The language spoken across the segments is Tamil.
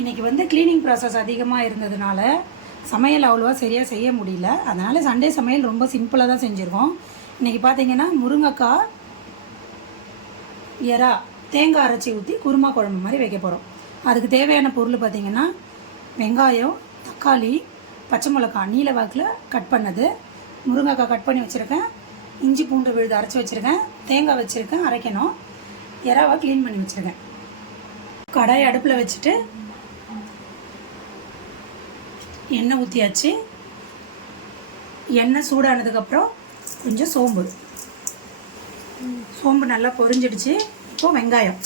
இன்றைக்கி வந்து க்ளீனிங் ப்ராசஸ் அதிகமாக இருந்ததுனால சமையல் அவ்வளோவா சரியாக செய்ய முடியல. அதனால் சண்டே சமையல் ரொம்ப சிம்பிளாக தான் செஞ்சுருக்கோம். இன்றைக்கி பார்த்திங்கன்னா முருங்கைக்காய் எறா தேங்காய் அரைச்சி ஊற்றி குருமா குழம்பு மாதிரி வைக்க போகிறோம். அதுக்கு தேவையான பொருள் பார்த்திங்கன்னா வெங்காயம், தக்காளி, பச்சை மிளகாய் நீல வாக்கில் கட் பண்ணது, முருங்கைக்காய் கட் பண்ணி வச்சுருக்கேன், இஞ்சி பூண்டு விழுது அரைச்சி வச்சுருக்கேன், தேங்காய் வச்சுருக்கேன் அரைக்கணும், எறாவை க்ளீன் பண்ணி வச்சுருக்கேன். கடாய் அடுப்பில் வச்சுட்டு எண்ணெய் ஊற்றியாச்சு. எண்ணெய் சூடானதுக்கப்புறம் கொஞ்சம் சோம்பு நல்லா பொரிஞ்சிடுச்சு. இப்போது வெங்காயம்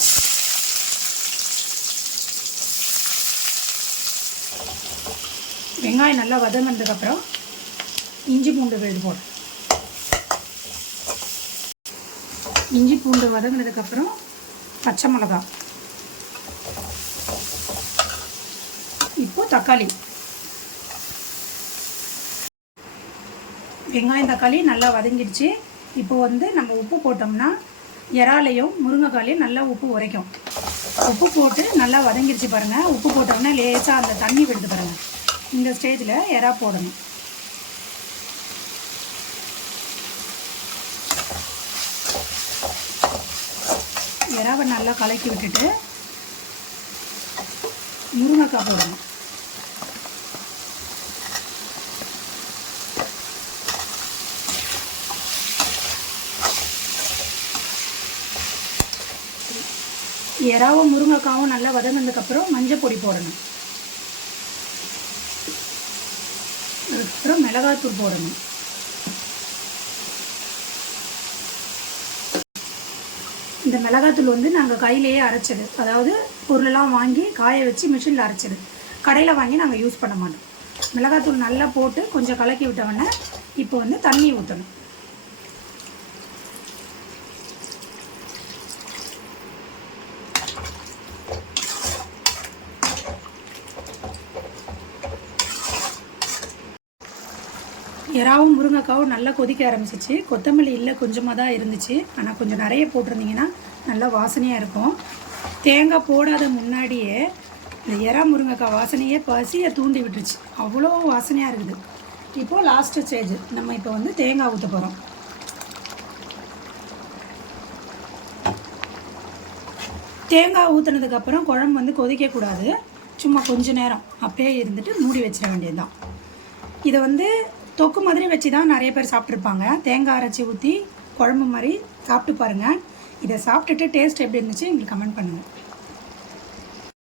நல்லா வதங்கினதுக்கப்புறம் இஞ்சி பூண்டு விழுது போடும். இஞ்சி பூண்டு வதங்கினதுக்கப்புறம் பச்சை மிளகாய், இப்போது தக்காளி. வெங்காயம் தக்காளி நல்லா வதங்கிடுச்சு. இப்போ வந்து நம்ம உப்பு போட்டோம்னா இறாலையும் முருங்கைக்காலையும் நல்லா உப்பு உரைக்கும். உப்பு போட்டு நல்லா வதங்கிடுச்சு பாருங்கள். உப்பு போட்டோம்னா லேசாக அந்த தண்ணி விடுது பாருங்கள். இந்த ஸ்டேஜில் எறா போடணும். எறாவை நல்லா கலக்கி விட்டுட்டு முருங்கைக்காய் போடணும். எறாவும் முருங்கைக்காவும் நல்லா வதங்கினதுக்கப்புறம் மஞ்சள் பொடி போடணும். அதுக்கப்புறம் மிளகாத்தூள் போடணும். இந்த மிளகாத்தூள் வந்து நாங்கள் கையிலேயே அரைச்சது, அதாவது பொருளெல்லாம் வாங்கி காய வச்சு மிஷினில் அரைச்சது. கடையில் வாங்கி நாங்கள் யூஸ் பண்ண மாட்டோம். மிளகாத்தூள் நல்லா போட்டு கொஞ்சம் கலக்கி விட்டோன்னே இப்போ வந்து தண்ணி ஊற்றணும். எறாவும் முருங்கைக்காவும் நல்லா கொதிக்க ஆரம்பிச்சிச்சு. கொத்தமல்லி இல்லை, கொஞ்சமாக தான் இருந்துச்சு. ஆனால் கொஞ்சம் நிறைய போட்டிருந்தீங்கன்னா நல்லா வாசனையாக இருக்கும். தேங்காய் போடாத முன்னாடியே இந்த எறா முருங்கைக்காய் வாசனையே பசியை தூண்டி விட்டுருச்சு. அவ்வளோ வாசனையாக இருக்குது. இப்போது லாஸ்ட்டு ஸ்டேஜ் நம்ம இப்போ வந்து தேங்காய் ஊற்ற போகிறோம். தேங்காய் ஊற்றுனதுக்கப்புறம் குழம்பு வந்து கொதிக்கக்கூடாது. சும்மா கொஞ்ச நேரம் அப்படியே இருந்துட்டு மூடி வச்சிட வேண்டியது தான். இதை வந்து தொக்கு மாதிரி வச்சு தான் நிறைய பேர் சாப்பிட்ருப்பாங்க. தேங்காய் அரைச்சி ஊற்றி குழம்பு மாதிரி சாப்பிட்டு பாருங்கள். இதை சாப்பிட்டுட்டு டேஸ்ட் எப்படி இருந்துச்சு எங்களுக்கு கமெண்ட் பண்ணுங்கள்.